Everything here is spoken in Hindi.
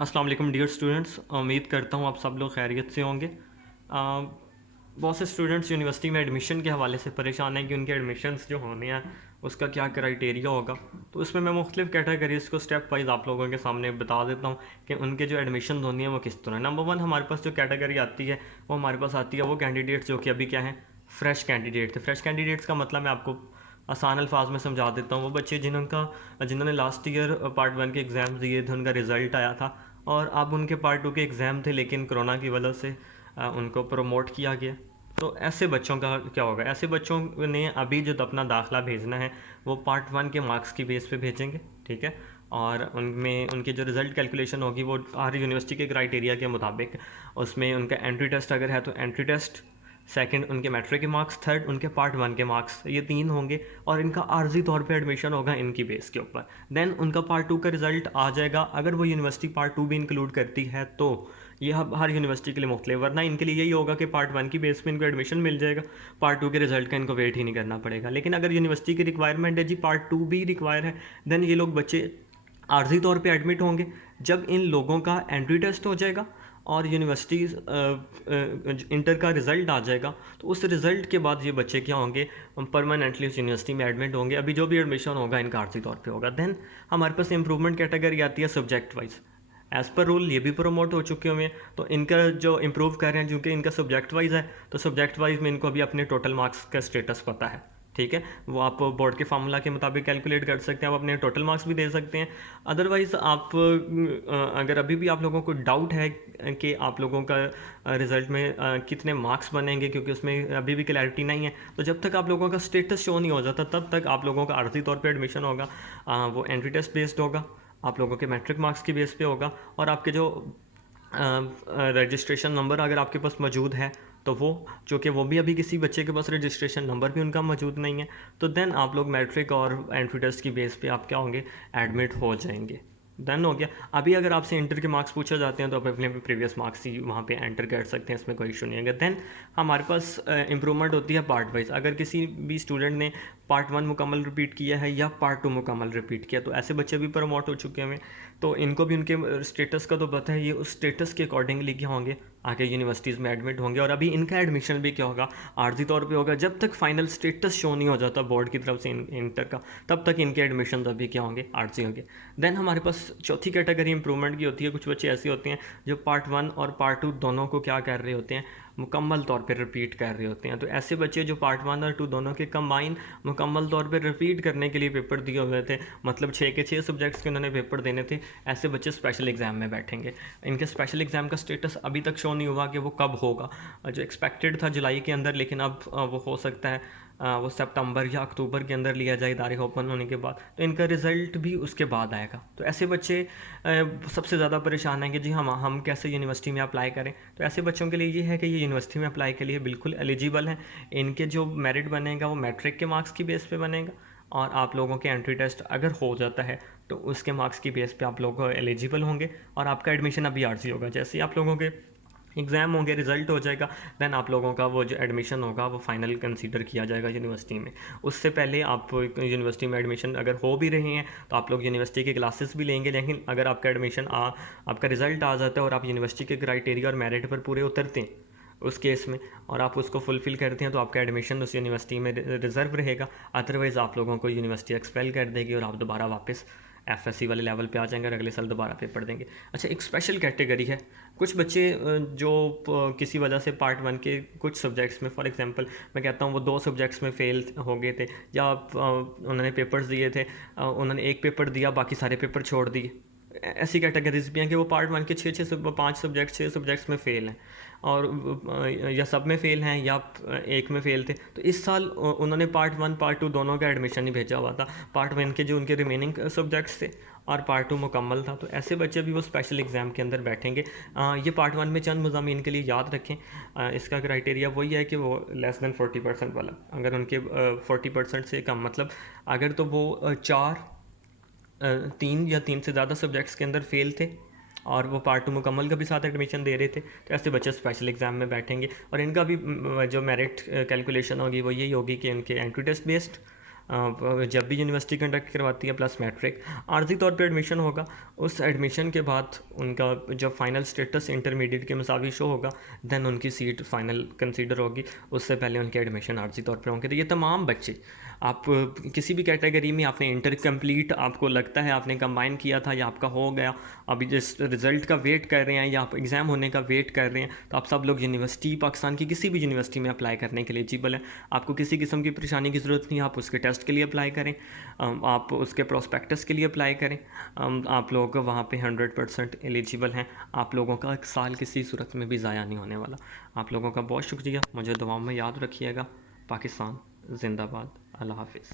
अस्सलाम वालेकुम डियर स्टूडेंट्स, उम्मीद करता हूँ आप सब लोग खैरियत से होंगे। बहुत से स्टूडेंट्स यूनिवर्सिटी में एडमिशन के हवाले से परेशान हैं कि उनके एडमिशन्स जो होने हैं उसका क्या क्राइटेरिया होगा। तो उसमें मैं मुख्तलिफ़ कैटेगरीज़ को स्टेप वाइज आप लोगों के सामने बता देता हूँ कि उनके जो एडमिशन होनी है वो किस तरह। नंबर वन, हमारे पास जो कैटेगरी आती है वो हमारे पास आती है वो कैंडिडेट्स जो कि अभी क्या हैं, फ्रेश कैंडिडेट थे। फ्रेश कैंडिडेट्स का मतलब मैं आपको आसान अल्फाज में समझा देता हूँ। वो बच्चे जिन्होंने लास्ट ईयर पार्ट वन के एग्ज़ाम्स दिए थे, उनका रिज़ल्ट आया था और अब उनके पार्ट टू के एग्ज़ाम थे, लेकिन कोरोना की वजह से उनको प्रमोट किया गया। तो ऐसे बच्चों का क्या होगा? ऐसे बच्चों ने अभी जो अपना दाखिला भेजना है वो पार्ट वन के मार्क्स की बेस पे भेजेंगे, ठीक है। और उनमें उनकी जो रिज़ल्ट कैलकुलेशन होगी वो हर यूनिवर्सिटी के क्राइटेरिया के मुताबिक, उसमें उनका एंट्री टेस्ट अगर है तो एंट्री टेस्ट, सेकंड उनके मैट्रिक के मार्क्स, थर्ड उनके पार्ट वन के मार्क्स, ये तीन होंगे और इनका आर्जी तौर पे एडमिशन होगा इनकी बेस के ऊपर। देन उनका पार्ट टू का रिजल्ट आ जाएगा। अगर वो यूनिवर्सिटी पार्ट टू भी इंक्लूड करती है तो ये हर यूनिवर्सिटी के लिए मुख्तलिफ, वरना इनके लिए यही होगा कि पार्ट वन की बेस पे इनको एडमिशन मिल जाएगा, पार्ट टू के रिजल्ट का इनको वेट ही नहीं करना पड़ेगा। लेकिन अगर यूनिवर्सिटी की रिक्वायरमेंट है जी पार्ट टू भी रिक्वायर है, देन ये लोग बच्चे आर्जी तौर पे एडमिट होंगे। जब इन लोगों का एंट्री टेस्ट हो जाएगा और यूनिवर्सिटीज़ इंटर का रिज़ल्ट आ जाएगा, तो उस रिज़ल्ट के बाद ये बच्चे क्या होंगे, परमानेंटली उस यूनिवर्सिटी में एडमिट होंगे। अभी जो भी एडमिशन होगा इनका आर्जी तौर पे होगा। देन हमारे पास इंप्रूवमेंट कैटेगरी आती है subject wise. As per rule ये भी प्रमोट हो चुके हुए हैं, तो इनका जो इम्प्रूव कर रहे हैं, क्योंकि इनका सब्जेक्ट वाइज है तो सब्जेक्ट वाइज में इनको अभी अपने टोटल मार्क्स का स्टेटस पता है, ठीक है। वो आप बोर्ड के फार्मूला के मुताबिक कैलकुलेट कर सकते हैं, आप अपने टोटल मार्क्स भी दे सकते हैं। अदरवाइज़ आप अगर अभी भी आप लोगों को डाउट है कि आप लोगों का रिज़ल्ट में कितने मार्क्स बनेंगे, क्योंकि उसमें अभी भी क्लैरिटी नहीं है, तो जब तक आप लोगों का स्टेटस शो नहीं हो जाता तब तक आप लोगों का आर्जी तौर पे एडमिशन होगा वो एंट्री टेस्ट बेस्ड होगा, आप लोगों के मैट्रिक मार्क्स की बेस पे होगा। और आपके जो रजिस्ट्रेशन नंबर अगर आपके पास मौजूद है तो वो, चूँकि वो भी अभी किसी बच्चे के पास रजिस्ट्रेशन नंबर भी उनका मौजूद नहीं है, तो देन आप लोग मैट्रिक और एंट्री टेस्ट की बेस पे आप क्या होंगे, एडमिट हो जाएंगे। डन हो गया। अभी अगर आपसे इंटर के मार्क्स पूछे जाते हैं तो आप अपने प्रीवियस मार्क्स ही वहाँ पे एंटर कर सकते हैं, इसमें कोई इशू नहीं है। देन हमारे पास इंप्रूवमेंट होती है पार्ट वाइज। अगर किसी भी स्टूडेंट ने पार्ट वन मुकम्मल रिपीट किया है या पार्ट टू मुकम्मल रिपीट किया, तो ऐसे बच्चे भी प्रमोट हो चुके हैं, तो इनको भी उनके स्टेटस का तो पता है, ये उस स्टेटस के अकॉर्डिंगली क्या होंगे, आगे यूनिवर्सिटीज़ में एडमिट होंगे। और अभी इनका एडमिशन भी क्या होगा, आर्जी तौर पे होगा। जब तक फाइनल स्टेटस शो नहीं हो जाता बोर्ड की तरफ से इंटर का, तब तक इनके एडमिशन अभी क्या होंगे, आर्जी होंगे। देन हमारे पास चौथी कैटेगरी इंप्रूवमेंट की होती है। कुछ बच्चे ऐसे होते हैं जो पार्ट वन और पार्ट टू दोनों को क्या कर रहे होते हैं, मुकम्मल तौर पे रिपीट कर रहे होते हैं। तो ऐसे बच्चे जो पार्ट वन और टू दोनों के कंबाइन मुकम्मल तौर पे रिपीट करने के लिए पेपर दिए हुए थे, मतलब 6 के 6 सब्जेक्ट्स के उन्होंने पेपर देने थे, ऐसे बच्चे स्पेशल एग्ज़ाम में बैठेंगे। इनके स्पेशल एग्ज़ाम का स्टेटस अभी तक शो नहीं हुआ कि वो कब होगा। जो एक्सपेक्टेड था जुलाई के अंदर, लेकिन अब वो हो सकता है वो सितंबर या अक्टूबर के अंदर लिया जाए इदारे ओपन होने के बाद, तो इनका रिज़ल्ट भी उसके बाद आएगा। तो ऐसे बच्चे सबसे ज़्यादा परेशान हैं कि जी हम कैसे यूनिवर्सिटी में अप्लाई करें। तो ऐसे बच्चों के लिए ये है कि ये यूनिवर्सिटी में अप्लाई के लिए बिल्कुल एलिजिबल हैं। इनके जो मेरिट बनेगा वो मैट्रिक के मार्क्स की बेस पे बनेगा, और आप लोगों के एंट्री टेस्ट अगर हो जाता है तो उसके मार्क्स की बेस पे आप लोग एलिजिबल होंगे और आपका एडमिशन अभी आर्जी होगा। जैसे ही आप लोगों के एग्ज़ाम होंगे, रिज़ल्ट हो जाएगा, देन आप लोगों का वो जो एडमिशन होगा वो फाइनल कंसीडर किया जाएगा यूनिवर्सिटी में। उससे पहले आप यूनिवर्सिटी में एडमिशन अगर हो भी रहे हैं तो आप लोग यूनिवर्सिटी के क्लासेस भी लेंगे, लेकिन अगर आपका आपका रिज़ल्ट आ जाता है और आप यूनिवर्सिटी के क्राइटेरिया और मेरिट पर पूरे उतरते हैं उस केस में, और आप उसको फुलफ़िल करते हैं, तो आपका एडमिशन उस यूनिवर्सिटी में रिज़र्व रहेगा। अदरवाइज़ आप लोगों को यूनिवर्सिटी एक्सपेल कर देगी और आप दोबारा वापस एफएससी वाले लेवल पे आ जाएंगे और अगले साल दोबारा पेपर देंगे। अच्छा, एक स्पेशल कैटेगरी है। कुछ बच्चे जो किसी वजह से पार्ट वन के कुछ सब्जेक्ट्स में, फॉर एग्जांपल मैं कहता हूँ वो 2 सब्जेक्ट्स में फेल हो गए थे, या उन्होंने पेपर्स दिए थे, उन्होंने एक पेपर दिया, बाकी सारे पेपर छोड़ दिए। ऐसी कैटेगरीज भी हैं कि वो पार्ट वन के 5 सब्जेक्ट 6 सब्जेक्ट्स में फ़ेल हैं, और या सब में फ़ेल हैं या एक में फ़ेल थे। तो इस साल उन्होंने पार्ट वन पार्ट टू दोनों का एडमिशन ही भेजा हुआ था। पार्ट वन के जो उनके रिमेनिंग सब्जेक्ट्स थे और पार्ट टू मुकम्मल था, तो ऐसे बच्चे भी वो स्पेशल एग्ज़ाम के अंदर बैठेंगे। ये पार्ट वन में चंद मज़ामीन के लिए याद रखें। इसका क्राइटेरिया वही है कि वो लेस दैन 40% वाला, अगर उनके 40% से कम, मतलब अगर तो वो 3 या 3 से ज़्यादा सब्जेक्ट्स के अंदर फ़ेल थे और वो पार्ट टू मुकम्मल का भी साथ एडमिशन दे रहे थे, तो ऐसे बच्चे स्पेशल एग्ज़ाम में बैठेंगे। और इनका भी जो मेरिट कैलकुलेशन होगी वो यही होगी कि इनके एंट्री टेस्ट बेस्ड जब भी यूनिवर्सिटी कंडक्ट करवाती है प्लस मैट्रिक, आर्थिक तौर पे एडमिशन होगा। उस एडमिशन के बाद उनका जब फाइनल स्टेटस इंटरमीडिएट के मुसावी शो होगा, देन उनकी सीट फाइनल कंसीडर होगी। उससे पहले उनके एडमिशन आर्थिक तौर पे होंगे। तो ये तमाम बच्चे, आप किसी भी कैटेगरी में आपने इंटर कंप्लीट, आपको लगता है आपने कंबाइन किया था या आपका हो गया, अभी जिस रिज़ल्ट का वेट कर रहे हैं या आप एग्ज़ाम होने का वेट कर रहे हैं, तो आप सब लोग यूनिवर्सिटी, पाकिस्तान की किसी भी यूनिवर्सिटी में अप्लाई करने के लिए एलिजिबल हैं। आपको किसी किस्म की परेशानी की ज़रूरत नहीं, आप उसके टेस्ट के लिए अप्लाई करें, आप उसके प्रोस्पेक्टस के लिए अप्लाई करें, आप लोग वहाँ पे 100% एलिजिबल हैं। आप लोगों का एक साल किसी सूरत में भी ज़ाया नहीं होने वाला। आप लोगों का बहुत शुक्रिया, मुझे दुआओं में याद रखिएगा। पाकिस्तान जिंदाबाद। अल्लाह हाफिज़।